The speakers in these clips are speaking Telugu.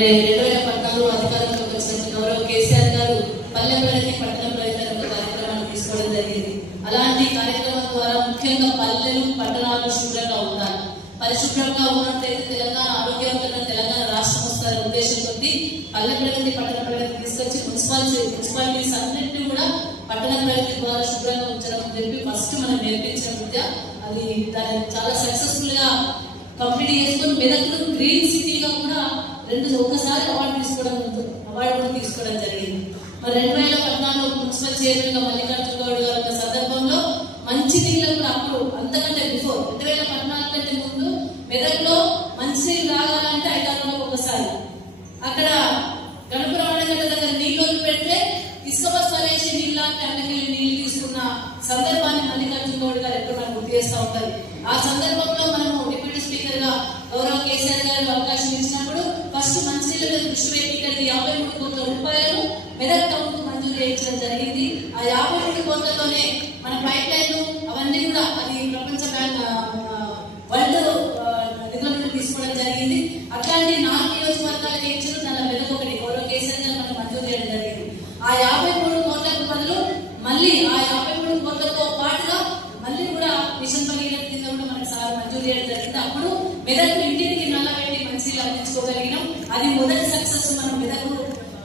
2014 అధికారంలోకి వచ్చిన గౌరవ కేసీఆర్ గారు పల్లె ప్రగతి పట్టణ ప్రగతి అనే కార్యక్రమాన్ని తీసుకోవడం జరిగింది. అలాంటి కార్యక్రమం ద్వారా ముఖ్యంగా పల్లెలు పట్టణాలు శుభ్రంగా ఉండాలి. పరిశుభ్రంగా ఉన్నట్లయితే తెలంగాణ ఆరోగ్యవంతమైన తెలంగాణ రాష్ట్రం వస్తారనే ఉద్దేశంతో పల్లె ప్రగతి పట్టణ ప్రగతి తీసుకొచ్చి మున్సిపాలిటీస్ అన్నింటినీ కూడా పట్టణ ప్రగతి ద్వారా శుభ్రంగా ఉంచడం అని చెప్పి ఫస్ట్ మనం నేర్పించిన విద్య. అది దాన్ని చాలా సక్సెస్ఫుల్ గా కంప్లీట్ చేసుకొని మెదక్ను గ్రీన్ సిటీగా కూడా ఒకసారి అవార్డు తీసుకోవడం జరిగింది. మరి 2014లో మున్సిపల్ చైర్మన్ గా మల్లికార్జున గౌడ్ గారి సందర్భంలో మంచి నీళ్ళు కూడా అప్పుడు అంతకంటే బిఫోర్ 2014 కంటే ముందు మెదక్లో మంచి నీళ్ళు రావాలంటే 5 రోజులకు ఒకసారి అక్కడ గణపురం అడగల దగ్గర నీళ్ళు వదిలిపెడితే ఇసుక బస్తాలు వేసి నీళ్ళు అక్కడికి నీళ్లు తీసుకున్న సందర్భాన్ని మల్లికార్జున గౌడ్ గారు ఎప్పుడు మనం గుర్తు చేస్తూ ఉంటారు. ఆ సందర్భంలో మనము డిప్యూటీ స్పీకర్ గా గౌరవ కేసీఆర్ గారికి అవకాశం ఇచ్చినప్పుడు ఫస్ట్ మంచినీళ్ళ మీద దృష్టి పెట్టి ఇక్కడ 53 కోట్ల రూపాయలు మెదక్ టౌన్ కు మంజూరు చేయించడం జరిగింది. ఆ 53 కోట్లతోనే మన పైప్ లైన్లు అవన్నీ కూడా అది ప్రపంచ బ్యాంక్ వరల్డ్ నిధుల నుండి తీసుకోవడం జరిగింది. అట్లాంటి 4 నియోజకవర్గాలు చేయించడం దాని మెదక్ ఒకటి గౌరవ కేసీఆర్ గారు మనకు మంజూరు చేయడం జరిగింది. ఆ 53 కోట్లకు బదులు మళ్ళీ ఆ 53 కోట్లతో పాటుగా మళ్ళీ కూడా మిషన్ భగీరథ కింద కూడా మనకు సార్ మంజూరు చేయడం జరిగింది. అప్పుడు మెదక్ ఇంటికి నల్లబెట్టి మంచిగా అందించుకోగలిగినాం. అది మొదటి సక్సెస్. మనం మెదక్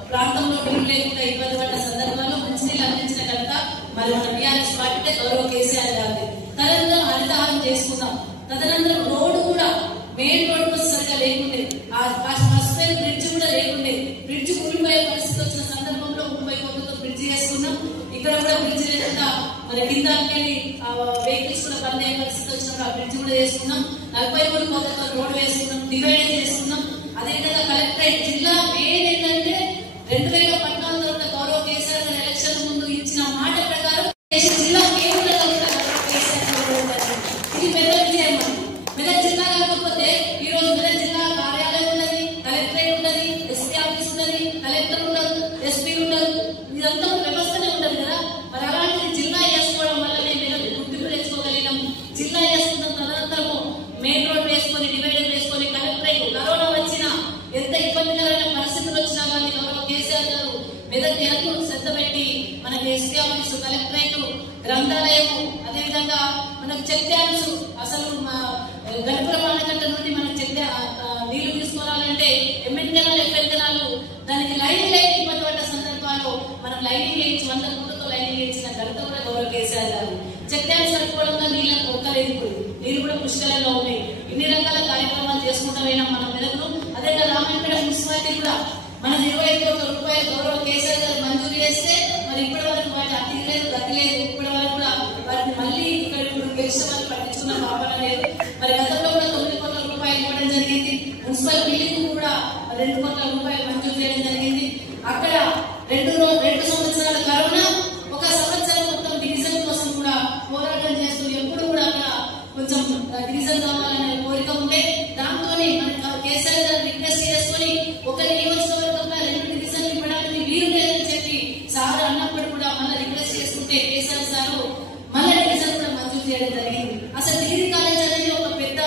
ప్రాంతంలో నీళ్లు లేకుండా ఇబ్బంది పడ్డ సందర్భాల్లో మంచినీళ్ళు అందించిన ఘనత మరి మన టీఆర్ఎస్ పార్టీ గౌరవ కేసీఆర్ గారి. తదనంతరం హరితహారం చేసుకున్నాం. తదనంతరం రోడ్డు కూడా మెయిన్ రోడ్డు కూడా సరిగా లేకుండే, ఆ ఫస్ట్ టైం బ్రిడ్జ్ కూడా లేకుండే. బ్రిడ్జ్ కూలిపోయే పరిస్థితి వచ్చిన సందర్భంలో 30 కోట్లతో బ్రిడ్జ్ చేసుకున్నాం. ఇక్కడ కూడా బ్రిడ్జ్ లేకుండా మరి కింద వెహికల్స్ కూడా బంద్ అయ్యే పరిస్థితి వచ్చినప్పుడు ఆ బ్రిడ్జ్ కూడా చేసుకున్నాం. 43 కోట్లతో రోడ్డు వేసుకున్నాం, డివైడ్ చేసుకున్నాం. అదేవిధంగా కలెక్టరేట్ జిల్లా మెయిన్ ఏంటంటే 2014లో ఉన్న గౌరవ కేసీఆర్ గారి ఎలక్షన్ ముందు ఇచ్చిన మాట ప్రకారం జిల్లా కేంద్రంగా కూడా ఇది పెద్ద విజయం. మెదక్ జిల్లా కాకపోతే ఈ రోజు మెదక్ జిల్లా కార్యాలయం ఉన్నది, కలెక్టరేట్ ఉన్నది, ఎస్పీ ఆఫీస్ ఉన్నది, కలెక్టర్ ఉండదు, ఎస్పీ ఉండదు, ఇదంతా వ్యవస్థనే ఉండదు కదా. మరి అలాంటి జిల్లా వేసుకోవడం వల్ల మేము గుర్తింపు తెచ్చుకోగలిగినాం. జిల్లా వేసుకున్న తదనంతరము మెయిన్ రోడ్ వేసుకొని డివైడర్ వేసుకొని కలెక్టరేట్ కరోనా వచ్చినా ఎంత ఇబ్బందికరమైన పరిస్థితులు వచ్చినా కానీ గౌరవ కేసీఆర్ గారు మెదక్ ఎంతో శ్రద్ధ పెట్టి మనకి ఎస్పీ ఆఫీసు, కలెక్టరేట్, గ్రంథాలయము, అదేవిధంగా మనకు చెక్ డ్యామ్స్, అసలు గణపురం ఆనకట్ట నుండి మనకు చెక్ నీళ్లు తీసుకోవాలంటే ఎంఎన్ కెనాల్, ఎఫ్ఎన్ కెనాల్ దానికి లైనింగ్ లేక ఇబ్బంది పడ్డ సందర్భాల్లో మనం లైనింగ్ వేయించి 100 కోట్లతో లైనింగ్ వేయించిన ఘనత కూడా గౌరవ కేసీఆర్ గారు. చెక్ డ్యామ్స్ సరిపోవడంగా నీళ్ళకు ఒక్కలేదు, నీళ్లు కూడా పుష్కలంగా ఉన్నాయి. ఇన్ని రకాల కార్యక్రమాలు చేసుకుంటూ పోయినాం మనం మెదక్ను. అదే రామాయణపేట మున్సిపాలిటీ కూడా మనది 25 కోట్ల రూపాయలు గౌరవ కేసీఆర్ గారు మంజూరు చేస్తే మరి ఇప్పటి వరకు వాటి అతి లేదు, గతి లేదు. ఇప్పటి వరకు కూడా వాటిని మళ్ళీ ఇక్కడ గెలిచిన వాళ్ళు పట్టించుకున్న పాపన లేదు. మరి గతంలో కూడా 9 కోట్ల రూపాయలు ఇవ్వడం జరిగింది. మున్సిపల్ బిల్డింగ్ కూడా 2 కోట్ల రూపాయలు మంజూరు చేయడం జరిగింది. అక్కడ 2 సంవత్సరాల కరోనా, 1 సంవత్సరం మొత్తం డివిజన్ కోసం కూడా పోరాటం చేస్తూ ఎప్పుడు కూడా అక్కడ కొంచెం డివిజన్ కావాలనే కోరిక ఉంటే దాంతోనే మన కేసీఆర్ గారు రిక్వెస్ట్ చేసుకుని ఒక నియోజకవర్గంలో 2 డివిజన్లు ఇవ్వడానికి వీలు లేదని చెప్పి సార్ అన్నప్పుడు కూడా మళ్ళీ రిక్వెస్ట్ చేసుకుంటే కేసీఆర్ సార్ మళ్ళీ డివిజన్ కూడా మంజూరు చేయడం జరిగింది. అసలు డిగ్రీ కాలేజ్ అనేది ఒక పెద్ద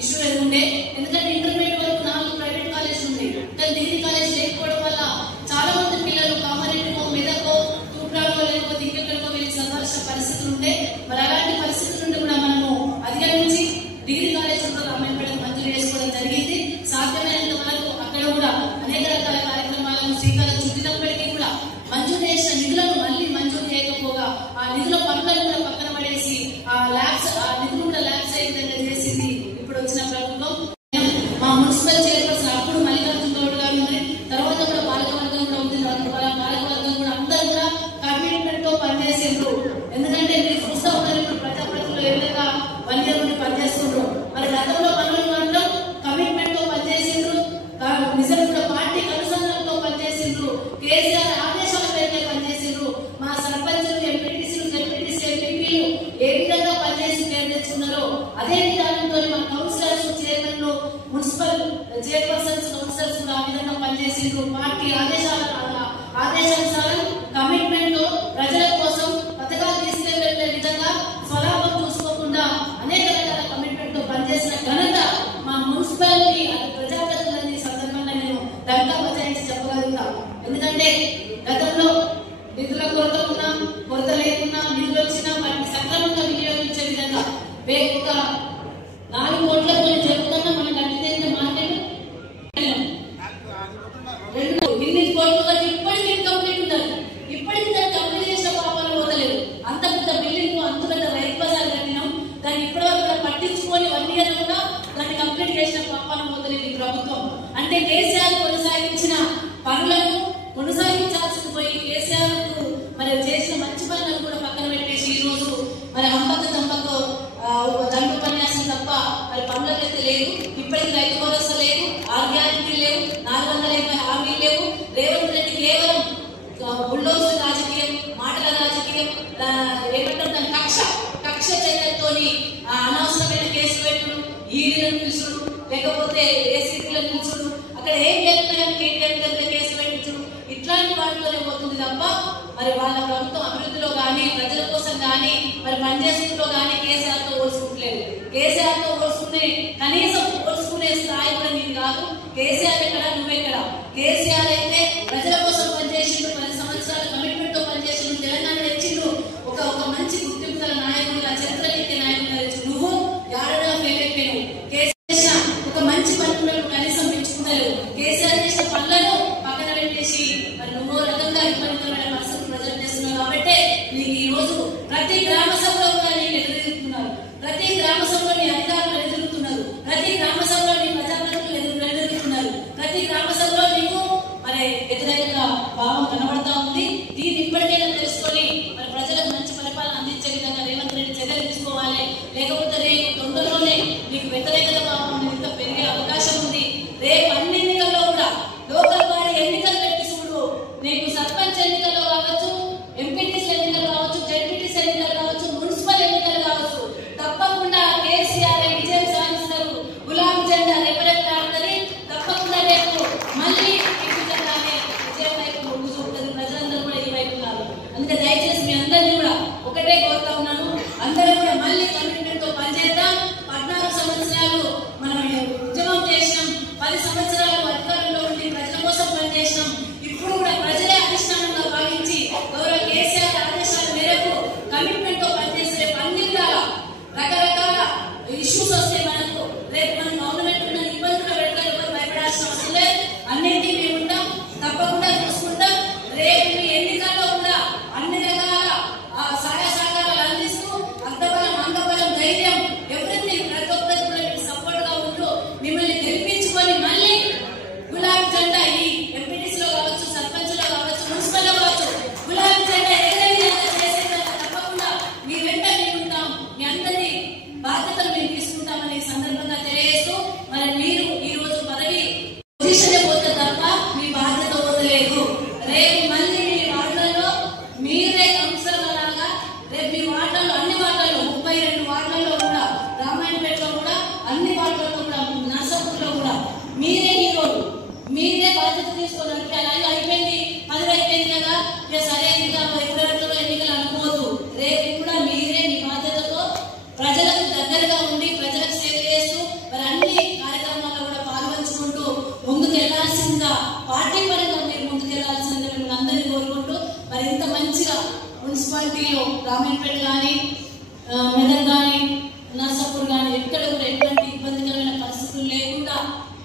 ఇష్యూ ఉండే. ఎందుకంటే ఇంటర్మీడియట్ వరకు 4 ప్రైవేట్ కాలేజ్ ఉంది. కానీ డిగ్రీ కాలేజ్ లేకపోవడం వల్ల చాలా మంది పిల్లలు కామారెడ్డికో, మెదకో, తూప్రాలో లేకపోతే ఇంకెక్కడికో వెళ్ళి చదవాల్సిన పరిస్థితులు ఉంటే మరి అలాంటి పరిస్థితుల నుండి కూడా మనము అధిగమించి డిగ్రీ కాలేజ్ కూడా రామాయణపేటకు మంజూరు చేసుకోవడం జరిగింది. సాధ్యమైనంత వరకు అక్కడ కూడా అనేక రకాల కార్యక్రమాలను శ్రీకారం చుట్టినప్పటికీ కూడా మంజూరు చేసిన నిధులను మళ్ళీ మంజూరు చేయకపోగా ఆ నిధుల పనులను కూడా పక్కన పడేసి ఆ నిధులు కూడా ల్యాబ్స్ అయ్యే విధంగా చేసింది ఇప్పుడు వచ్చిన ప్రభుత్వం. మా మున్సిపల్ చైర్పర్సన్ అప్పుడు మల్లికార్జున గౌడ్ గారు ఉన్నాయి, తర్వాత కూడా పాలకవర్గం కూడా ఉంది. పాలకవర్గం కూడా అందరూ కూడా కమిట్మెంట్ తో పనిచేసిండ్రు. ఎందుకంటే మీరు చూస్తూ ఉన్నారు ఇప్పుడు ప్రజాప్రతినిధులు ఏ విధంగా 1 year నుండి పనిచేస్తుండ్రు. మరి గతంలో మనల్ని మాత్రం కమిట్మెంట్ తో పనిచేసిండ్రు, నిజం కూడా పార్టీ అనుసంధానంతో పనిచేసిండ్రు, కేసీఆర్ ఆదేశాల మేరకే పనిచేసిండ్రు. మా సర్పంచులు, ఎంపీటీసీలు, జెడ్పీటీసీ, ఎంపీపీలు ఏ విధంగా పనిచేసి పేరు తెచ్చుకున్నారో అదే విధానంతో మా కౌన్సిలర్స్, చైర్మన్లు, మున్సిపల్ చైర్పర్సన్స్, కౌన్సిలర్స్ కూడా ఆ విధంగా పనిచేసిండ్రు. పార్టీ ఆదేశానుసారం కమిట్మెంట్ తో ప్రజల కోసం పథకాలు తీసుకెళ్లే విధంగా స్వలాభం చూసుకోకుండా అనేక రకాల కమిట్మెంట్ తో పనిచేసిన ఘనత మా మున్సిపాలిటీ ప్రజాప్రతినిధులని సందర్భంగా నేను డంకా బజాయించి చెప్పగలుగుతాం. ఎందుకంటే గతంలో నిధుల కొరత ఉన్నా, కొరత లేకున్నా, నిధులు వచ్చినా వాటిని సక్రమంగా వినియోగించే విధంగా ఒక 4 కోట్లతో జరుగుతున్న మన గట్టి మార్కెట్ 2 కోట్ల వరకు ఇప్పటికీ కంప్లీట్ ఉండాలి. ఇప్పటికీ దాన్ని కంప్లీట్ చేసిన పాపాలు పోతలేదు. అంత పెద్ద బిల్డింగ్, అంత పెద్ద రైతు బజార్ కట్టినాం, దాన్ని ఇప్పటివరకు పట్టించుకొని 1 ఇయర్ కూడా దాన్ని కంప్లీట్ చేసిన పాపాలు పోతలేదు ఈ ప్రభుత్వం. అంటే కేసీఆర్ కొనసాగించిన పనులను కొనసాగించాల్సింది పోయి కేసీఆర్ మరి చేసిన మంచి పనులను కూడా పక్కన పెట్టేసి ఈ రోజు మరి హంపక దంపకు దండ ఉపన్యాసం తప్ప మరి పనులకు అయితే లేదు. ఇప్పటికి రైతు భరోసా లేదు, 6 గ్యారెంటీలు లేవు, 450 హామీలు లేవు. రేవంత్ రెడ్డి కేవలం బుల్డోజు రాజకీయం, మాటల రాజకీయం, ఏమంటారు దాని కక్ష చర్యలతో అనవసరమైన కేసులు పెట్టుడు, ఈడీలను పిలుచుడు, లేకపోతే ఏసీపీలను పిలుచుడు, అక్కడ ఏం లేకుండా కేటీఆర్ గారి కేసు పెట్టించుడు, ఇట్లాంటి వాటిలోనే పోతుంది తప్ప మరి వాళ్ళ ప్రభుత్వం అభివృద్ధిలో కానీ ప్రజల కోసం కానీ మరి పనిచేసేలో కానీ కేసీఆర్ తో పోల్చుకుంటలేదు. కేసీఆర్ తో పోల్చుకునే కనీసం పోల్చుకునే స్థాయి కూడా నీకు కాదు. కేసీఆర్ ఎక్కడ, నువ్వెక్కడ? కేసీఆర్ అయితే ప్రజల కోసం పనిచేసిండు, 10 సంవత్సరాల కమిట్మెంట్ తో పనిచేసిండు, తెలంగాణ తెచ్చిండు, ఒక మంచి గుర్తింపు గల నాయకుడిగా, చరిత్ర ఎక్కే నాయకుడిగా తెచ్చిండు. నువ్వు ఏడగా ఫెయిల్ అయిపోయావు. కేసీఆర్ ఒక మంచి పనులను కనీసం మెచ్చుకుంటలేవు. కేసీఆర్ చేసిన పనులను పక్కన పెట్టేసి మరి నువ్వు రకంగా ఇబ్బందికరమైన పరిస్థితులు ప్రజలు చేస్తున్నావు. కాబట్టి నీకు ఈ రోజు ప్రతి గ్రామ సభలో కూడా నీకు ఎదురుతున్నారు, ప్రతి గ్రామ సభలో నీ అధికారులు ఎదురుతున్నారు, ప్రతి గ్రామ సభలో నీ ప్రజాప్రతినిధులు ఎదురుతున్నారు, ప్రతి గ్రామ సభలో నీకు మరి వ్యతిరేక భావం కనబడతా ఉంది. దీన్ని ఇప్పటికైనా తెలుసుకొని మరి ప్రజలకు మంచి పరిపాలన అందించే విధంగా రేవంత్ రెడ్డి చర్యలు తీసుకోవాలి. లేకపోతే రేపు తొందరలోనే నీకు వ్యతిరేకత భావం ఇంకా పెరిగే అవకాశం ఉంది. రేపు అన్ని ఎన్నికల్లో కూడా లోకల్ బాడీ ఎన్నికలు పెట్టి చూడు, నీకు సర్పంచ్ ఎన్నికల్లో కావచ్చు, ఎంపీటీసీ ఎన్నికలు కావచ్చు, జడ్పీటీసీ ఎన్నికలు కావచ్చు, మున్సిపల్ ఎన్నికలు కావచ్చు, తప్పకుండా కేసీఆర్ విజయం సాధిస్తారు. గులాబీ జెండా రెపరెపలాడుతుంది. తప్పకుండా రేపు మళ్ళీ విజయం వైపు మొగ్గు చూపుతుంది. ప్రజలందరూ కూడా ఈ వైపు ఉన్నారు. అందుకే దయచేసి మీ అందరినీ కూడా ఒకటే కోరుతా ఉన్నాను, అందరూ కూడా మళ్ళీ కమిట్మెంట్ తో పనిచేద్దాం. 14 సంవత్సరాలు మనం ఉద్యమం చేసినాం, 10 సంవత్సరాలు అధికారంలో ఉండి ప్రజల కోసం పనిచేసినాం. ఇప్పుడు కూడా ప్రజలే అధిష్టానంగా భావించి గౌరవ కేసీఆర్ ఆదేశాల మేరకు కమిట్మెంట్ తో పనిచేసే అన్ని రకరకాల ఇష్యూస్ వస్తే మనకు రేపు మనం గవర్నమెంట్ ఉన్న ఇబ్బందులు పెడతారు, ఎవరు భయపడాల్సిన అవసరం లేదు. అన్నింటినీ మేము ఉంటాం, తప్పకుండా చూసుకుంటాం. రేపు మీ ఎన్నికల్లో కూడా అన్ని రకాల సహాయ సహకారాలు అందిస్తూ అర్థబలం, అంగబలం, ధైర్యం, ఎవ్రీథింగ్ ప్రతి ఒక్కరికి కూడా మీకు సపోర్ట్ గా ఉంటూ మిమ్మల్ని గెలిపించుకొని మళ్ళీ గులాబీ జెండా ఈ ఎంపీటీసీలో కావచ్చు, సర్పంచ్ లో కావచ్చు, మున్సిపల్ లో కావచ్చు, గులాబీ జెండా తప్పకుండా మీ వెంట మేము ఉంటాం. మీ అందరి బాధ్యతలు మేము తీసుకుంటామని సందర్భంగా తెలియజేస్తూ మరి మీరు ఈ రోజు పదవి పొజిషన్ పోతే తప్ప మీ బాధ్యత వదలేదు. రేపు మళ్ళీ మీ వార్డులలో మీరే కౌన్సిలర్లాగా రేపు మీ వార్డులలో అన్ని వార్డులలో 32 వార్డులలో కూడా, రామాయణపేటలో కూడా అన్ని వార్డులలో కూడా, నర్సాపూర్లో కూడా మీరే హీరోలు, మీరే బాధ్యత తీసుకోవడానికి. అలాగే అయిపోయింది, పదవి అయిపోయింది కదా, ఇక సరే ఎప్పుడెప్పుడు ఎన్నికలు అనుకోవద్దు. రేపు కూడా మీరే మీ బాధ్యతతో ప్రజలకు దగ్గరగా ఉండి ప్రజలకు సేవ చేస్తూ మరి అన్ని కార్యక్రమాల్లో కూడా పాల్పంచుకుంటూ ముందుకు వెళ్లాల్సిందిగా, పార్టీ పరంగా మీరు ముందుకు వెళ్లాల్సిందిగా మిమ్మల్ని అందరినీ కోరుకుంటూ మరి ఇంత మంచిగా మున్సిపాలిటీలో రామాయణపేట కానీ, మెదక్ కానీ, నర్సాపూర్ కానీ ఎక్కడ కూడా ఎటువంటి ఇబ్బందికరమైన పరిస్థితులు లేకుండా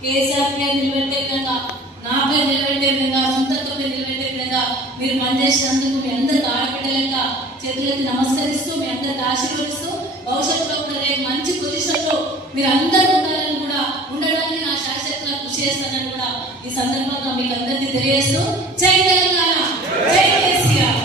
కేసీఆర్ పేరు నిలబెట్టే విధంగా, నా పేరు నిలబెట్టే విధంగా, సొంతత్వ పేరు నిలబెట్టే విధంగా మీరు పనిచేసినందుకు మీ అందరికి ఆడబిడ్డలేక చేతులెత్తి నమస్కరిస్తూ మీ అందరికి ఆశీర్వదిస్తూ భవిష్యత్తులో కూడా రేపు మంచి పొజిషన్ లో మీరు అందరూ ఉండాలని కూడా ఉండడానికి నా శాశ్వతంగా కృషి చేస్తానని కూడా ఈ సందర్భంగా మీకు అందరికీ తెలియజేస్తూ జై తెలంగాణ, జై కేసీఆర్.